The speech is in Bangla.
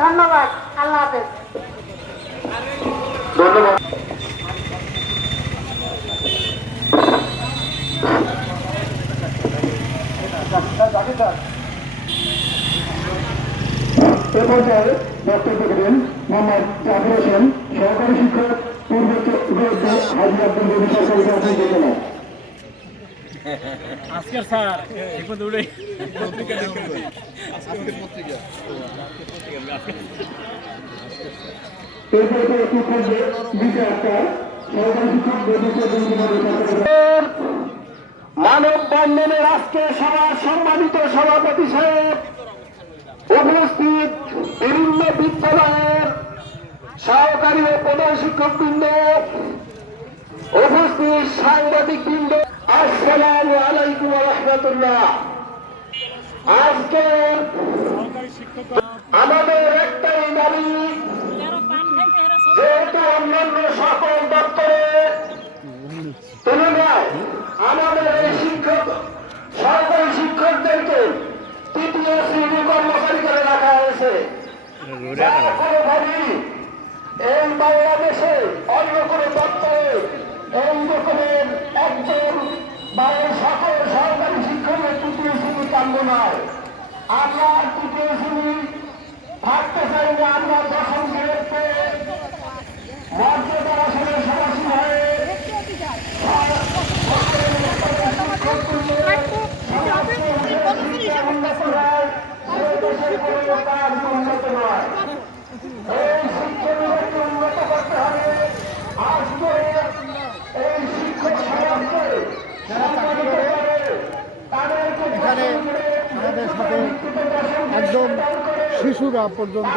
ধন্যবাদ। আল্লাহ হাফেজ। ধন্যবাদ। এ পর্যায়ে বক্তব্য দেবেন মোহাম্মদ জাফর হোসেন, সহকারী শিক্ষক, পূর্ব হাজি আব্দুল রবি সরকারি প্রাথমিক বিদ্যালয়। আজকের স্যার উঠে মানববন্ধনের আজকে সভার সম্মানিত সভাপতি সাহেব, উপস্থিত বিভিন্ন বিদ্যালয়ের সহকারী ও প্রধান শিক্ষকবৃন্দ, উপস্থিত সাংবাদিক বৃন্দ, আসসালামু আলাইকুম ওয়া রাহমাতুল্লাহ। আজকে আমাদের একটাই দাবি, যেহেতু অন্যান্য সকল দপ্তরে তুলনায় আমাদের এই শিক্ষক, সরকারি শিক্ষকদেরকে তৃতীয় শ্রেণী কর্মচারী করে রাখা হয়েছে। কোনোভাবেই এই বাংলাদেশে অন্য কোনো দপ্তরে এই রকমের একজন বা এই সকল সরকারি শিক্ষকের তৃতীয় শ্রেণী কাম্য নয়। আমরা তৃতীয় শ্রেণী থাকতে চাই না। আমরা দশম গ্রেড পেয়ে মর্যাদা আসলে সরাসরি হয়ে উন্নত নয়। এই শিক্ষককে উন্নত করতে হবে। আজকে এই শিক্ষক সমাজকে এখানে আমাদের সাথে একদম শিশুরা পর্যন্ত